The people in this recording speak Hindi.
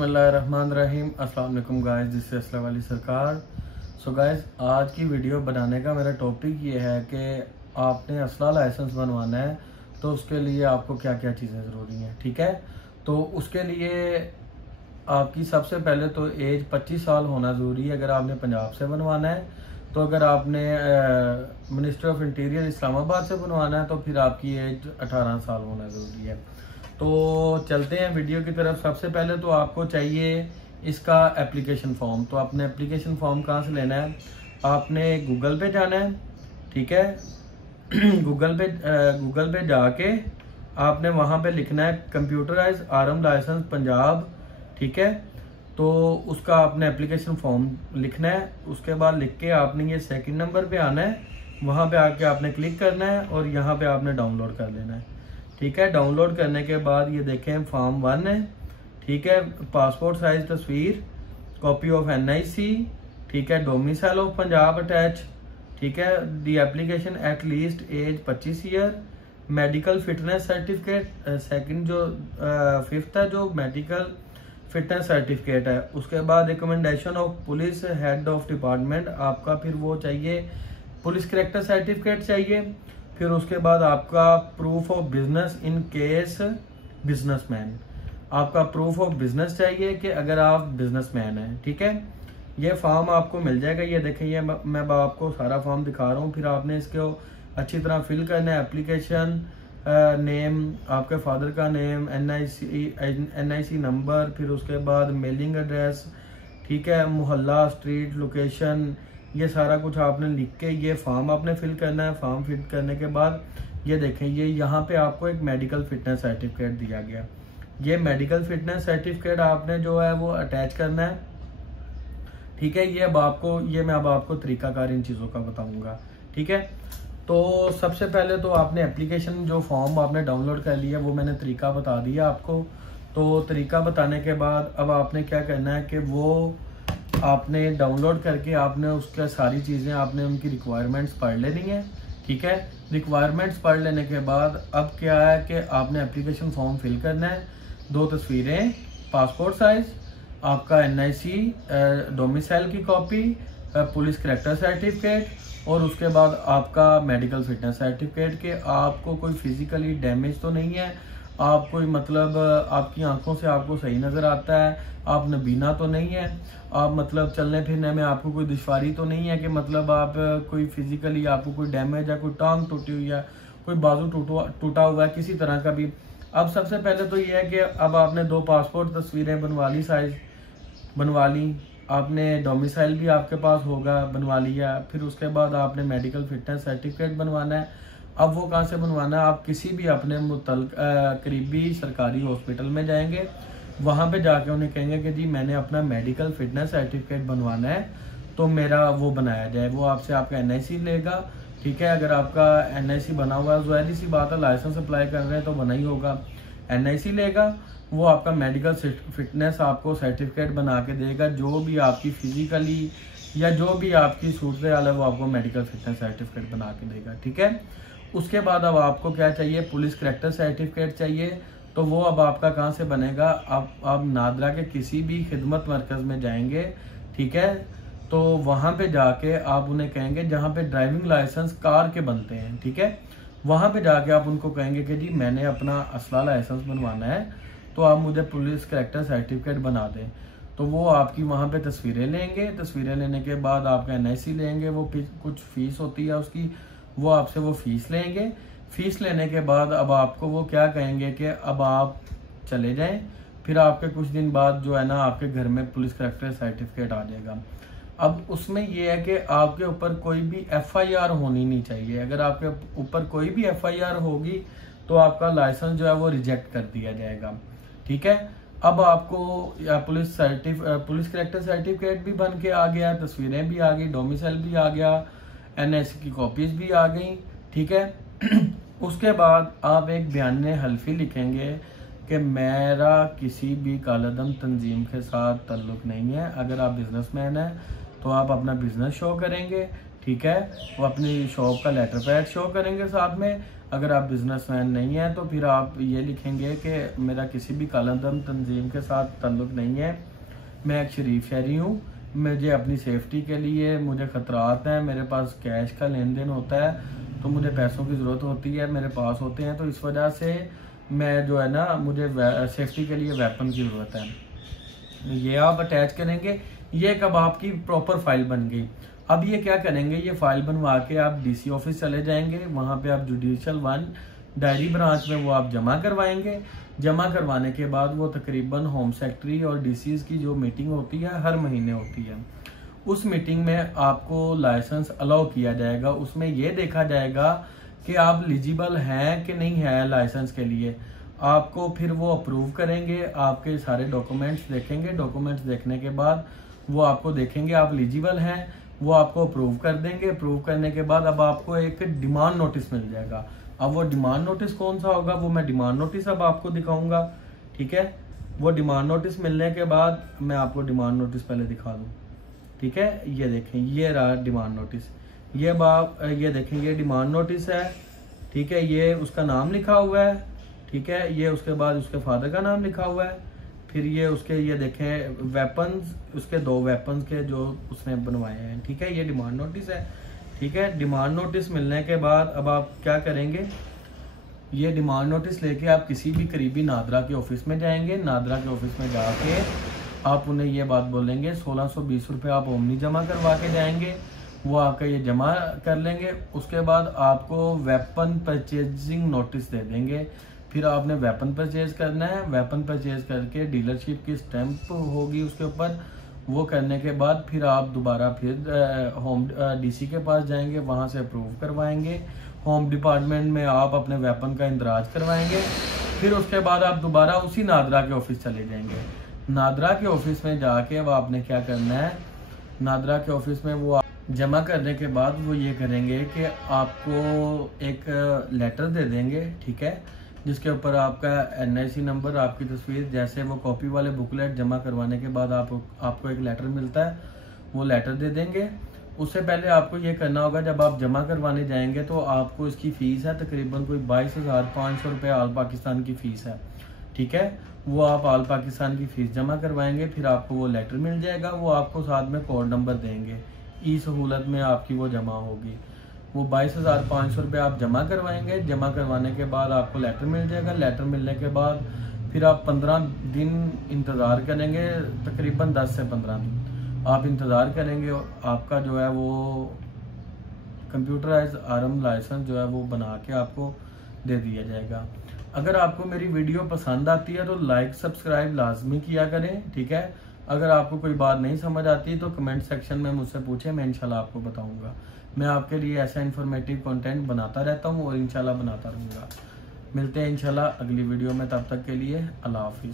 बिस्मिल्लाहिर्रहमानिर्रहीम। अस्सलाम वालेकुम गाइस, दिस इज असलम वाली सरकार। सो गाइस, आज की वीडियो बनाने का मेरा टॉपिक ये है कि आपने असला लाइसेंस बनवाना है तो उसके लिए आपको क्या क्या चीज़ें ज़रूरी हैं। ठीक है, तो उसके लिए आपकी सबसे पहले तो एज 25 साल होना ज़रूरी है अगर आपने पंजाब से बनवाना है। तो अगर आपने मिनिस्ट्री ऑफ इंटीरियर इस्लामाबाद से बनवाना है तो फिर आपकी एज 18 साल होना ज़रूरी है। तो चलते हैं वीडियो की तरफ। सबसे पहले तो आपको चाहिए इसका एप्लीकेशन फॉर्म। तो आपने एप्लीकेशन फॉर्म कहाँ से लेना है? आपने गूगल पे जाना है। ठीक है गूगल पे जाके आपने वहाँ पे लिखना है कंप्यूटराइज आर्म लाइसेंस पंजाब। ठीक है, तो उसका आपने एप्लीकेशन फॉर्म लिखना है। उसके बाद लिख के आपने ये सेकंड नंबर पे आना है, वहाँ पे आके आपने क्लिक करना है और यहाँ पे आपने डाउनलोड कर लेना है। ठीक है, डाउनलोड करने के बाद ये देखें फॉर्म 1 है। ठीक है, पासपोर्ट साइज तस्वीर, कॉपी ऑफ NIC। ठीक है, डोमिसाइल ऑफ पंजाब अटैच। ठीक है, the application at least age 25 year, medical fitness certificate. Second जो 5th है जो मेडिकल फिटनेस सर्टिफिकेट है। उसके बाद recommendation of police head of department आपका, फिर वो चाहिए पुलिस कैरेक्टर सर्टिफिकेट चाहिए। फिर उसके बाद आपका proof of business in case businessman, आपका प्रूफ ऑफ बिजनेस चाहिए कि अगर आप बिजनेसमैन हैं। ठीक है, ये फॉर्म आपको मिल जाएगा। ये देखें, ये मैं आपको सारा फॉर्म दिखा रहा हूँ। फिर आपने इसको अच्छी तरह फिल करना है। एप्लीकेशन नेम, आपके फादर का नेम, NIC नंबर, फिर उसके बाद मेलिंग एड्रेस। ठीक है, मोहल्ला, स्ट्रीट, लोकेशन, ये सारा कुछ आपने लिख के ये फॉर्म आपने फिल करना है। फॉर्म फिल करने के बाद ये देखें, ये यहाँ पे आपको एक मेडिकल फिटनेस सर्टिफिकेट दिया गया। ये मेडिकल फिटनेस सर्टिफिकेट आपने जो है वो अटैच करना है। ठीक है, ये मैं अब आपको तरीकाकार इन चीज़ों का बताऊंगा। ठीक है, तो सबसे पहले तो आपने एप्लीकेशन जो फॉर्म आपने डाउनलोड कर लिया वो मैंने तरीका बता दिया आपको। तो तरीका बताने के बाद अब आपने क्या करना है कि वो आपने डाउनलोड करके आपने उसका सारी चीज़ें आपने उनकी रिक्वायरमेंट्स पढ़ लेनी है। ठीक है, रिक्वायरमेंट्स पढ़ लेने के बाद अब क्या है कि आपने एप्लीकेशन फॉर्म फिल करना है। 2 तस्वीरें, पासपोर्ट साइज, आपका NIC डोमिसाइल की कॉपी, पुलिस कैरेक्टर सर्टिफिकेट और उसके बाद आपका मेडिकल फिटनेस सर्टिफिकेट कि आपको कोई फिजिकली डैमेज तो नहीं है, आप कोई मतलब आपकी आंखों से आपको सही नज़र आता है, आप नबीना तो नहीं है, आप मतलब चलने फिरने में आपको कोई दुश्वारी तो नहीं है कि मतलब आप कोई फिजिकली आपको कोई डैमेज है, कोई टांग टूटी हुई है, कोई बाजू टूटा हुआ है किसी तरह का भी। अब सबसे पहले तो ये है कि अब आपने 2 पासपोर्ट तस्वीरें बनवा ली, साइज बनवा ली, आपने डोमिसाइल भी आपके पास होगा, बनवा लिया। फिर उसके बाद आपने मेडिकल फिटनेस सर्टिफिकेट बनवाना है। अब वो कहाँ से बनवाना है? आप किसी भी अपने करीबी सरकारी हॉस्पिटल में जाएंगे, वहाँ पे जाके उन्हें कहेंगे कि जी मैंने अपना मेडिकल फिटनेस सर्टिफिकेट बनवाना है तो मेरा वो बनाया जाए। वो आपसे आपका NIC लेगा। ठीक है, अगर आपका NIC बना हुआ है, ज़ाहिर सी बात है लाइसेंस अप्लाई कर रहे हैं तो बना ही होगा। NIC लेगा, वो आपका मेडिकल फिटनेस आपको सर्टिफिकेट बना के देगा। जो भी आपकी फिजिकली या जो भी आपकी सूरत हाल है वो आपको मेडिकल फिटनेस सर्टिफिकेट बना के देगा। ठीक है, उसके बाद अब आपको क्या चाहिए? पुलिस कैरेक्टर सर्टिफिकेट चाहिए। तो वो अब आपका कहाँ से बनेगा? आप नादरा के किसी भी खिदमत मरकज़ में जाएंगे। ठीक है, तो वहाँ पे जाके आप उन्हें कहेंगे जहाँ पे ड्राइविंग लाइसेंस कार के बनते हैं। ठीक है, वहाँ पे जाके आप उनको कहेंगे कि जी मैंने अपना असला लाइसेंस बनवाना है तो आप मुझे पुलिस कैरेक्टर सर्टिफिकेट बना दें। तो वो आपकी वहाँ पे तस्वीरें लेंगे। तस्वीरें लेने के बाद आपका NIC लेंगे, वो कुछ फीस होती है उसकी, वो आपसे वो फीस लेंगे। फीस लेने के बाद अब आपको वो क्या कहेंगे कि अब आप चले जाएं। फिर आपके कुछ दिन बाद जो है ना आपके घर में पुलिस कैरेक्टर सर्टिफिकेट आ जाएगा। अब उसमें ये है कि आपके ऊपर कोई भी FIR होनी नहीं चाहिए। अगर आपके ऊपर कोई भी FIR होगी तो आपका लाइसेंस जो है वो रिजेक्ट कर दिया जाएगा। ठीक है, अब आपको पुलिस कैरेक्टर सर्टिफिकेट भी बन के आ गया, तस्वीरें भी आ गई, डोमिसाइल भी आ गया, NIC की कॉपीज भी आ गई। ठीक है उसके बाद आप एक बयान हल्फी लिखेंगे कि मेरा किसी भी कालेदम तंजीम के साथ ताल्लुक नहीं है। अगर आप बिजनेसमैन हैं तो आप अपना बिजनेस शो करेंगे। ठीक है, वो अपनी शॉप का लेटर पैड शो करेंगे साथ में। अगर आप बिजनेसमैन नहीं हैं तो फिर आप ये लिखेंगे कि मेरा किसी भी कालादम तंजीम के साथ ताल्लुक़ नहीं है, मैं एक शरीफ शहरी हूँ, मुझे अपनी सेफ्टी के लिए मुझे ख़तरात हैं, मेरे पास कैश का लेन देन होता है तो मुझे पैसों की ज़रूरत होती है, मेरे पास होते हैं, तो इस वजह से मैं जो है ना मुझे सेफ्टी के लिए वेपन की ज़रूरत है। ये आप अटैच करेंगे। ये कब आपकी प्रॉपर फाइल बन गई। अब ये क्या करेंगे, ये फाइल बनवा के आप डीसी ऑफिस चले जाएंगे, वहाँ पे आप जुडिशल 1 डायरी ब्रांच में वो आप जमा करवाएंगे। जमा करवाने के बाद वो तकरीबन होम सेक्रेटरी और डीसीज की जो मीटिंग होती है हर महीने होती है, उस मीटिंग में आपको लाइसेंस अलाउ किया जाएगा। उसमें ये देखा जाएगा कि आप एलिजिबल हैं कि नहीं है लाइसेंस के लिए। आपको फिर वो अप्रूव करेंगे, आपके सारे डॉक्यूमेंट्स देखेंगे, डॉक्यूमेंट्स देखने के बाद वो आपको देखेंगे आप एलिजिबल हैं, वो आपको अप्रूव कर देंगे। अप्रूव करने के बाद अब आपको एक डिमांड नोटिस मिल जाएगा। अब वो डिमांड नोटिस कौन सा होगा, वो मैं डिमांड नोटिस अब आपको दिखाऊंगा, ठीक है। वो डिमांड नोटिस मिलने के बाद मैं आपको डिमांड नोटिस पहले दिखा दूं, ठीक है। ये देखें, ये रहा डिमांड नोटिस। ये देखें, ये डिमांड नोटिस है, ठीक है। ये उसका नाम लिखा हुआ है, ठीक है। ये उसके बाद उसके फादर का नाम लिखा हुआ है। फिर ये उसके ये देखें वेपन्स, उसके 2 वेपन्स के जो उसने बनवाए हैं, ठीक है। ये डिमांड नोटिस है, ठीक है। डिमांड नोटिस मिलने के बाद अब आप क्या करेंगे, ये डिमांड नोटिस लेके आप किसी भी करीबी नादरा के ऑफिस में जाएंगे। नादरा के ऑफिस में जाके आप उन्हें ये बात बोलेंगे, 1620 रुपये आप ओमनी जमा करवा के जाएंगे, वो आपका ये जमा कर लेंगे। उसके बाद आपको वेपन परचेजिंग नोटिस दे देंगे। फिर आपने वेपन परचेज करना है। वेपन परचेज करके डीलरशिप की स्टैंप होगी उसके ऊपर। वो करने के बाद फिर आप दोबारा फिर होम डीसी के पास जाएंगे, वहाँ से अप्रूव करवाएंगे। होम डिपार्टमेंट में आप अपने वेपन का इंदराज करवाएंगे। फिर उसके बाद आप दोबारा उसी नादरा के ऑफिस चले जाएंगे। नादरा के ऑफिस में जाके अब आपने क्या करना है, नादरा के ऑफिस में वो जमा करने के बाद वो ये करेंगे कि आपको एक लेटर दे देंगे, ठीक है, जिसके ऊपर आपका NIC नंबर, आपकी तस्वीर, जैसे वो कॉपी वाले बुकलेट जमा करवाने के बाद आपको एक लेटर मिलता है, वो लेटर दे देंगे। उससे पहले आपको ये करना होगा, जब आप जमा करवाने जाएंगे तो आपको इसकी फ़ीस है तकरीबन कोई 22,500 रुपये आल पाकिस्तान की फ़ीस है, ठीक है। वो आप आल पाकिस्तान की फ़ीस जमा करवाएंगे, फिर आपको वो लेटर मिल जाएगा। वो आपको साथ में कोड नंबर देंगे, ई सहूलत में आपकी वो जमा होगी। वो 22,500 रुपये आप जमा करवाएंगे। जमा करवाने के बाद आपको लेटर मिल जाएगा। लेटर मिलने के बाद फिर आप 15 दिन इंतज़ार करेंगे, तकरीबन 10 से 15 दिन आप इंतज़ार करेंगे। आपका जो है वो कंप्यूटराइज आर्म लाइसेंस जो है वो बना के आपको दे दिया जाएगा। अगर आपको मेरी वीडियो पसंद आती है तो लाइक सब्सक्राइब लाजमी किया करें, ठीक है। अगर आपको कोई बात नहीं समझ आती तो कमेंट सेक्शन में मुझसे पूछें, मैं इंशाल्लाह आपको बताऊंगा। मैं आपके लिए ऐसा इन्फॉर्मेटिव कंटेंट बनाता रहता हूं और इंशाल्लाह बनाता रहूंगा। मिलते हैं इंशाल्लाह अगली वीडियो में, तब तक के लिए अल्लाह हाफिज़।